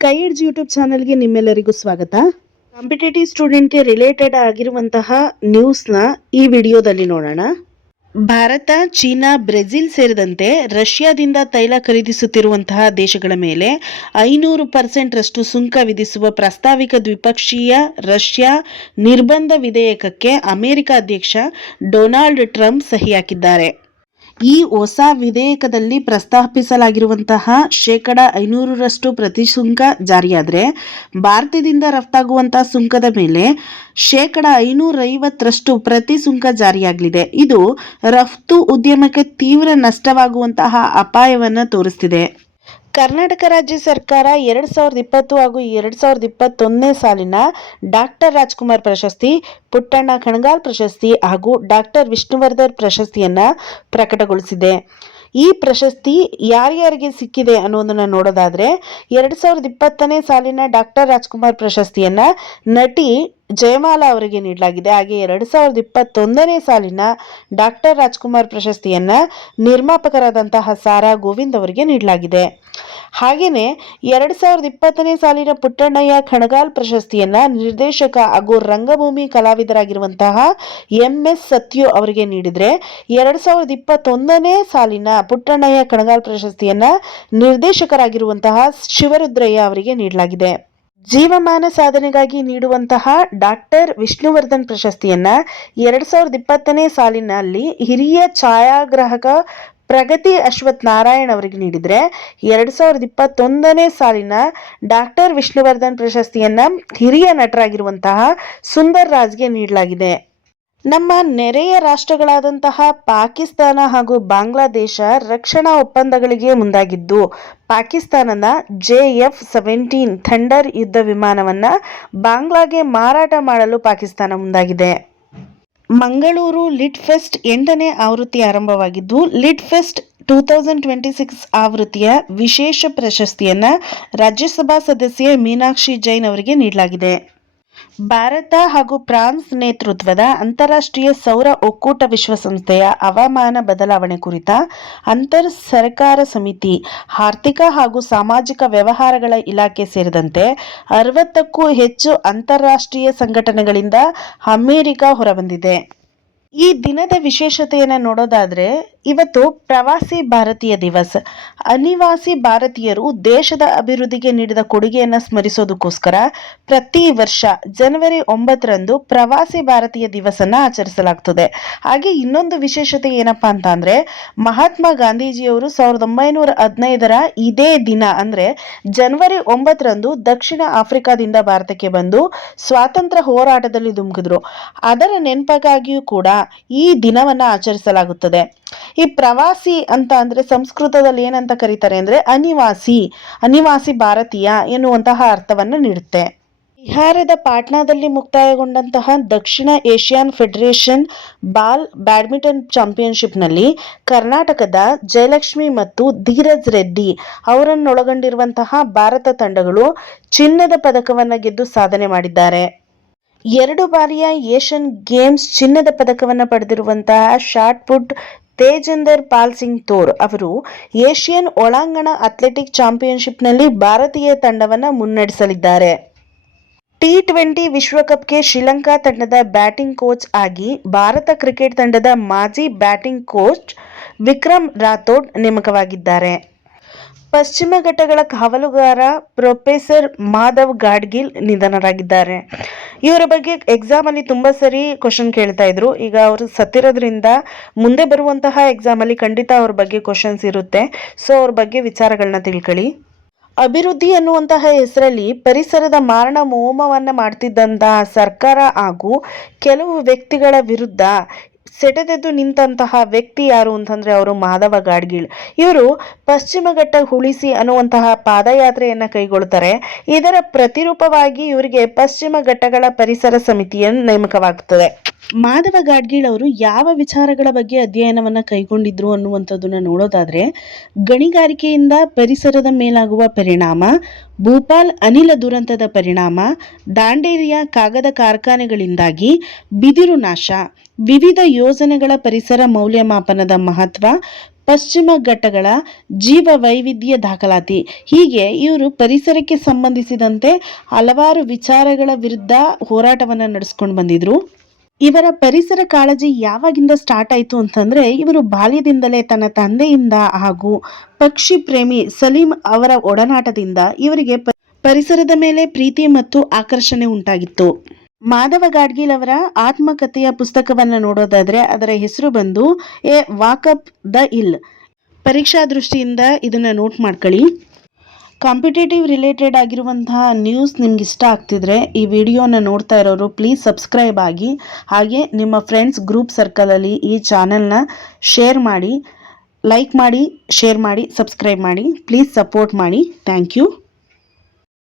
ಸ್ಕೈಡ್ಸ್ YouTube ಚಾನಲ್ಗೆ ನಿಮ್ಮೆಲ್ಲರಿಗೂ ಸ್ವಾಗತ. ಕಾಂಪಿಟೇಟಿವ್ ಸ್ಟೂಡೆಂಟ್ಗೆ ರಿಲೇಟೆಡ್ ಆಗಿರುವಂತಹ ನ್ಯೂಸ್ನ ಈ ವಿಡಿಯೋದಲ್ಲಿ ನೋಡೋಣ. ಭಾರತ, ಚೀನಾ, ಬ್ರೆಜಿಲ್ ಸೇರಿದಂತೆ ರಷ್ಯಾದಿಂದ ತೈಲ ಖರೀದಿಸುತ್ತಿರುವಂತಹ ದೇಶಗಳ ಮೇಲೆ 500% ರಷ್ಟು ಸುಂಕ ವಿಧಿಸುವ ಪ್ರಸ್ತಾವಿತ ದ್ವಿಪಕ್ಷೀಯ ರಷ್ಯಾ ನಿರ್ಬಂಧ ವಿಧೇಯಕಕ್ಕೆ ಅಮೆರಿಕ ಅಧ್ಯಕ್ಷ ಡೊನಾಲ್ಡ್ ಟ್ರಂಪ್ ಸಹಿ ಹಾಕಿದ್ದಾರೆ. ಈ ಹೊಸ ವಿಧೇಯಕದಲ್ಲಿ ಪ್ರಸ್ತಾಪಿಸಲಾಗಿರುವಂತಹ 500% ಪ್ರತಿ ಸುಂಕ ಜಾರಿಯಾದರೆ ಭಾರತದಿಂದ ರಫ್ತಾಗುವಂತಹ ಸುಂಕದ ಮೇಲೆ 550% ಪ್ರತಿ ಸುಂಕ ಜಾರಿಯಾಗಲಿದೆ. ಇದು ರಫ್ತು ಉದ್ಯಮಕ್ಕೆ ತೀವ್ರ ನಷ್ಟವಾಗುವಂತಹ ಅಪಾಯವನ್ನು ತೋರಿಸ್ತಿದೆ. ಕರ್ನಾಟಕ ರಾಜ್ಯ ಸರ್ಕಾರ 2020 ಹಾಗೂ 2021ನೇ ಸಾಲಿನ ಡಾಕ್ಟರ್ ರಾಜ್ಕುಮಾರ್ ಪ್ರಶಸ್ತಿ, ಪುಟ್ಟಣ್ಣ ಕಣಗಾಲ್ ಪ್ರಶಸ್ತಿ ಹಾಗೂ ಡಾಕ್ಟರ್ ವಿಷ್ಣುವರ್ಧನ್ ಪ್ರಶಸ್ತಿಯನ್ನು ಪ್ರಕಟಗೊಳಿಸಿದೆ. ಈ ಪ್ರಶಸ್ತಿ ಯಾರ್ಯಾರಿಗೆ ಸಿಕ್ಕಿದೆ ಅನ್ನೋದನ್ನು ನೋಡೋದಾದರೆ 2020ನೇ ಸಾಲಿನ ಡಾಕ್ಟರ್ ರಾಜ್ಕುಮಾರ್ ಪ್ರಶಸ್ತಿಯನ್ನು ನಟಿ ಜಯಮಾಲಾ ಅವರಿಗೆ ನೀಡಲಾಗಿದೆ. ಹಾಗೆ 2021ನೇ ಸಾಲಿನ ಡಾಕ್ಟರ್ ರಾಜ್ಕುಮಾರ್ ಪ್ರಶಸ್ತಿಯನ್ನು ನಿರ್ಮಾಪಕರಾದಂತಹ ಸಾರಾ ಗೋವಿಂದ್ ಅವರಿಗೆ ನೀಡಲಾಗಿದೆ. ಹಾಗೆಯೇ 2020ನೇ ಸಾಲಿನ ಪುಟ್ಟಣ್ಣಯ್ಯ ಕಣಗಾಲ್ ಪ್ರಶಸ್ತಿಯನ್ನು ನಿರ್ದೇಶಕ ಹಾಗೂ ರಂಗಭೂಮಿ ಕಲಾವಿದರಾಗಿರುವಂತಹ MS ಸತ್ಯು ಅವರಿಗೆ ನೀಡಿದರೆ 2021ನೇ ಸಾಲಿನ ಪುಟ್ಟಣ್ಣಯ್ಯ ಕಣಗಾಲ್ ಪ್ರಶಸ್ತಿಯನ್ನು ನಿರ್ದೇಶಕರಾಗಿರುವಂತಹ ಶಿವರುದ್ರಯ್ಯ ಅವರಿಗೆ ನೀಡಲಾಗಿದೆ. ಜೀವಮಾನ ಸಾಧನೆಗಾಗಿ ನೀಡುವಂತಹ ಡಾಕ್ಟರ್ ವಿಷ್ಣುವರ್ಧನ್ ಪ್ರಶಸ್ತಿಯನ್ನು 2020ನೇ ಸಾಲಿನಲ್ಲಿ ಹಿರಿಯ ಛಾಯಾಗ್ರಾಹಕ ಪ್ರಗತಿ ಅಶ್ವಥ್ ನಾರಾಯಣ್ ಅವರಿಗೆ ನೀಡಿದರೆ 2021ನೇ ಸಾಲಿನ ಡಾಕ್ಟರ್ ವಿಷ್ಣುವರ್ಧನ್ ಪ್ರಶಸ್ತಿಯನ್ನು ಹಿರಿಯ ನಟರಾಗಿರುವಂತಹ ಸುಂದರ್ ರಾಜ್ಗೆ ನೀಡಲಾಗಿದೆ. ನಮ್ಮ ನೆರೆಯ ರಾಷ್ಟ್ರಗಳಾದಂತಹ ಪಾಕಿಸ್ತಾನ ಹಾಗೂ ಬಾಂಗ್ಲಾದೇಶ ರಕ್ಷಣಾ ಒಪ್ಪಂದಗಳಿಗೆ ಮುಂದಾಗಿದ್ದು ಪಾಕಿಸ್ತಾನದ JF-17 ಥಂಡರ್ ಯುದ್ಧ ವಿಮಾನವನ್ನು ಬಾಂಗ್ಲಾಗೆ ಮಾರಾಟ ಮಾಡಲು ಪಾಕಿಸ್ತಾನ ಮುಂದಾಗಿದೆ. ಮಂಗಳೂರು ಲಿಟ್ ಫೆಸ್ಟ್ 8ನೇ ಆವೃತ್ತಿ ಆರಂಭವಾಗಿದ್ದು ಲಿಟ್ ಫೆಸ್ಟ್ 2026 ಆವೃತ್ತಿಯ ವಿಶೇಷ ಪ್ರಶಸ್ತಿಯನ್ನು ರಾಜ್ಯಸಭಾ ಸದಸ್ಯೆ ಮೀನಾಕ್ಷಿ ಜೈನ್ ಅವರಿಗೆ ನೀಡಲಾಗಿದೆ. ಭಾರತ ಹಾಗೂ ಫ್ರಾನ್ಸ್ ನೇತೃತ್ವದ ಅಂತಾರಾಷ್ಟ್ರೀಯ ಸೌರ ಒಕ್ಕೂಟ ವಿಶ್ವಸಂಸ್ಥೆಯ ಹವಾಮಾನ ಬದಲಾವಣೆ ಕುರಿತ ಅಂತರ್ ಸರ್ಕಾರ ಸಮಿತಿ, ಆರ್ಥಿಕ ಹಾಗೂ ಸಾಮಾಜಿಕ ವ್ಯವಹಾರಗಳ ಇಲಾಖೆ ಸೇರಿದಂತೆ 60ಕ್ಕೂ ಹೆಚ್ಚು ಅಂತಾರಾಷ್ಟ್ರೀಯ ಸಂಘಟನೆಗಳಿಂದ ಅಮೆರಿಕ ಹೊರಬಂದಿದೆ. ಈ ದಿನದ ವಿಶೇಷತೆಯನ್ನು ನೋಡೋದಾದರೆ ಇವತ್ತು ಪ್ರವಾಸಿ ಭಾರತೀಯ ದಿವಸ್. ಅನಿವಾಸಿ ಭಾರತೀಯರು ದೇಶದ ಅಭಿವೃದ್ಧಿಗೆ ನೀಡಿದ ಕೊಡುಗೆಯನ್ನು ಸ್ಮರಿಸೋದಕ್ಕೋಸ್ಕರ ಪ್ರತಿ ವರ್ಷ ಜನವರಿ 9ರಂದು ಪ್ರವಾಸಿ ಭಾರತೀಯ ದಿವಸನ್ನು ಆಚರಿಸಲಾಗ್ತದೆ. ಹಾಗೆ ಇನ್ನೊಂದು ವಿಶೇಷತೆ ಏನಪ್ಪಾ ಅಂತ ಅಂದರೆ ಮಹಾತ್ಮ ಗಾಂಧೀಜಿಯವರು 1915ರ ಇದೇ ದಿನ ಅಂದರೆ ಜನವರಿ 9ರಂದು ದಕ್ಷಿಣ ಆಫ್ರಿಕಾದಿಂದ ಭಾರತಕ್ಕೆ ಬಂದು ಸ್ವಾತಂತ್ರ್ಯ ಹೋರಾಟದಲ್ಲಿ ಧುಮುಕಿದ್ರು. ಅದರ ನೆನಪಿಗಾಗಿಯೂ ಕೂಡ ಈ ದಿನವನ್ನು ಆಚರಿಸಲಾಗುತ್ತದೆ. ಈ ಪ್ರವಾಸಿ ಅಂತ ಅಂದ್ರೆ ಸಂಸ್ಕೃತದಲ್ಲಿ ಏನಂತ ಕರೀತಾರೆ ಅಂದ್ರೆ ಅನಿವಾಸಿ ಭಾರತೀಯ ಎನ್ನುವಂತಹ ಅರ್ಥವನ್ನು ನೀಡುತ್ತೆ. ಬಿಹಾರದ ಪಾಟ್ನಾದಲ್ಲಿ ಮುಕ್ತಾಯಗೊಂಡಂತಹ ದಕ್ಷಿಣ ಏಷ್ಯನ್ ಫೆಡರೇಷನ್ ಬಾಲ್ ಬ್ಯಾಡ್ಮಿಂಟನ್ ಚಾಂಪಿಯನ್ಶಿಪ್ನಲ್ಲಿ ಕರ್ನಾಟಕದ ಜಯಲಕ್ಷ್ಮಿ ಮತ್ತು ಧೀರಜ್ ರೆಡ್ಡಿ ಅವರನ್ನೊಳಗೊಂಡಿರುವಂತಹ ಭಾರತ ತಂಡಗಳು ಚಿನ್ನದ ಪದಕವನ್ನು ಗೆದ್ದು ಸಾಧನೆ ಮಾಡಿದ್ದಾರೆ. 2 ಬಾರಿಯ ಏಷ್ಯನ್ ಗೇಮ್ಸ್ ಚಿನ್ನದ ಪದಕವನ್ನು ಪಡೆದಿರುವಂತಹ ಶಾಟ್ ಪುಟ್ ತೇಜೆಂದರ್ ಪಾಲ್ ಸಿಂಗ್ ತೋರ್ ಅವರು ಏಷ್ಯನ್ ಒಳಾಂಗಣ ಅಥ್ಲೆಟಿಕ್ ಚಾಂಪಿಯನ್ಶಿಪ್ನಲ್ಲಿ ಭಾರತೀಯ ತಂಡವನ್ನು ಮುನ್ನಡೆಸಲಿದ್ದಾರೆ. T20 ವಿಶ್ವಕಪ್ಗೆ ಶ್ರೀಲಂಕಾ ತಂಡದ ಬ್ಯಾಟಿಂಗ್ ಕೋಚ್ ಆಗಿ ಭಾರತ ಕ್ರಿಕೆಟ್ ತಂಡದ ಮಾಜಿ ಬ್ಯಾಟಿಂಗ್ ಕೋಚ್ ವಿಕ್ರಮ್ ರಾಥೋಡ್ ನೇಮಕವಾಗಿದ್ದಾರೆ. ಪಶ್ಚಿಮ ಘಟ್ಟಗಳ ಕಾವಲುಗಾರ ಪ್ರೊಫೆಸರ್ ಮಾಧವ್ ಗಾಡ್ಗಿಲ್ ನಿಧನರಾಗಿದ್ದಾರೆ. ಇವರ ಬಗ್ಗೆ ಎಕ್ಸಾಮ್ ಅಲ್ಲಿ ತುಂಬಾ ಸರಿ ಕ್ವಶನ್ ಕೇಳ್ತಾ ಇದ್ರು. ಈಗ ಅವರು ಸತ್ತಿರೋದ್ರಿಂದ ಮುಂದೆ ಬರುವಂತಹ ಎಕ್ಸಾಮ್ ಅಲ್ಲಿ ಖಂಡಿತ ಅವ್ರ ಬಗ್ಗೆ ಕ್ವಶನ್ಸ್ ಇರುತ್ತೆ. ಸೊ ಅವ್ರ ಬಗ್ಗೆ ವಿಚಾರಗಳನ್ನ ತಿಳ್ಕೊಳ್ಳಿ. ಅಭಿವೃದ್ಧಿ ಅನ್ನುವಂತಹ ಹೆಸರಲ್ಲಿ ಪರಿಸರದ ಮಾರಣ ಹೋಮವನ್ನ ಮಾಡ್ತಿದ್ದಂತಹ ಸರ್ಕಾರ ಹಾಗೂ ಕೆಲವು ವ್ಯಕ್ತಿಗಳ ವಿರುದ್ಧ ಸೆಟೆದೆದ್ದು ನಿಂತಹ ವ್ಯಕ್ತಿ ಯಾರು ಅಂತಂದ್ರೆ ಅವರು ಮಾಧವ ಗಾಡ್ಗೀಳ್. ಇವರು ಪಶ್ಚಿಮ ಘಟ್ಟ ಉಳಿಸಿ ಅನ್ನುವಂತಹ ಪಾದಯಾತ್ರೆಯನ್ನ ಕೈಗೊಳ್ತಾರೆ. ಇದರ ಪ್ರತಿರೂಪವಾಗಿ ಇವರಿಗೆ ಪಶ್ಚಿಮ ಘಟ್ಟಗಳ ಪರಿಸರ ಸಮಿತಿಯನ್ನು ನೇಮಕವಾಗುತ್ತದೆ. ಮಾಧವ ಗಾಡ್ಗೀಳ್ ಅವರು ಯಾವ ವಿಚಾರಗಳ ಬಗ್ಗೆ ಅಧ್ಯಯನವನ್ನ ಕೈಗೊಂಡಿದ್ರು ಅನ್ನುವಂಥದ್ದನ್ನ ನೋಡೋದಾದ್ರೆ ಗಣಿಗಾರಿಕೆಯಿಂದ ಪರಿಸರದ ಮೇಲಾಗುವ ಪರಿಣಾಮ, ಭೂಪಾಲ್ ಅನಿಲ ದುರಂತದ ಪರಿಣಾಮ, ದಾಂಡೇಲಿಯ ಕಾಗದ ಕಾರ್ಖಾನೆಗಳಿಂದಾಗಿ ಬಿದಿರು ನಾಶ, ವಿವಿಧ ಯೋಜನೆಗಳ ಪರಿಸರ ಮೌಲ್ಯಮಾಪನದ ಮಹತ್ವ, ಪಶ್ಚಿಮ ಘಟ್ಟಗಳ ಜೀವ ವೈವಿಧ್ಯ ದಾಖಲಾತಿ. ಹೀಗೆ ಇವರು ಪರಿಸರಕ್ಕೆ ಸಂಬಂಧಿಸಿದಂತೆ ಹಲವಾರು ವಿಚಾರಗಳ ವಿರುದ್ಧ ಹೋರಾಟವನ್ನು ನಡೆಸ್ಕೊಂಡು ಬಂದಿದ್ರು. ಇವರ ಪರಿಸರ ಕಾಳಜಿ ಯಾವಾಗಿಂದ ಸ್ಟಾರ್ಟ್ ಆಯಿತು ಅಂತಂದ್ರೆ, ಇವರು ಬಾಲ್ಯದಿಂದಲೇ ತನ್ನ ತಂದೆಯಿಂದ ಹಾಗೂ ಪಕ್ಷಿ ಪ್ರೇಮಿ ಸಲೀಂ ಅವರ ಒಡನಾಟದಿಂದ ಇವರಿಗೆ ಪರಿಸರದ ಮೇಲೆ ಪ್ರೀತಿ ಮತ್ತು ಆಕರ್ಷಣೆ ಉಂಟಾಗಿತ್ತು. ಮಾಧವ ಗಾಡ್ಗೀಲ್ ಅವರ ಆತ್ಮಕಥೆಯ ಪುಸ್ತಕವನ್ನು ನೋಡೋದಾದ್ರೆ ಅದರ ಹೆಸರು ಬಂದು ಎ ವಾಕಪ್ ದ ಹಿಲ್. ಪರೀಕ್ಷಾ ದೃಷ್ಟಿಯಿಂದ ಇದನ್ನ ನೋಟ್ ಮಾಡ್ಕೊಳ್ಳಿ. ಕಾಂಪಿಟೇಟಿವ್ ರಿಲೇಟೆಡ್ ಆಗಿರುವಂತಹ ನ್ಯೂಸ್ ನಿಮ್ಗೆ ಇಷ್ಟ ಆಗ್ತಿದ್ರೆ ಈ ವಿಡಿಯೋನ ನೋಡ್ತಾ ಇರೋರು ಪ್ಲೀಸ್ ಸಬ್ಸ್ಕ್ರೈಬ್ ಆಗಿ, ಹಾಗೆ ನಿಮ್ಮ ಫ್ರೆಂಡ್ಸ್ ಗ್ರೂಪ್ ಸರ್ಕಲಲ್ಲಿ ಈ ಚಾನೆಲ್ನ ಶೇರ್ ಮಾಡಿ, ಲೈಕ್ ಮಾಡಿ, ಶೇರ್ ಮಾಡಿ, ಸಬ್ಸ್ಕ್ರೈಬ್ ಮಾಡಿ. ಪ್ಲೀಸ್ ಸಪೋರ್ಟ್ ಮಾಡಿ. Thank you.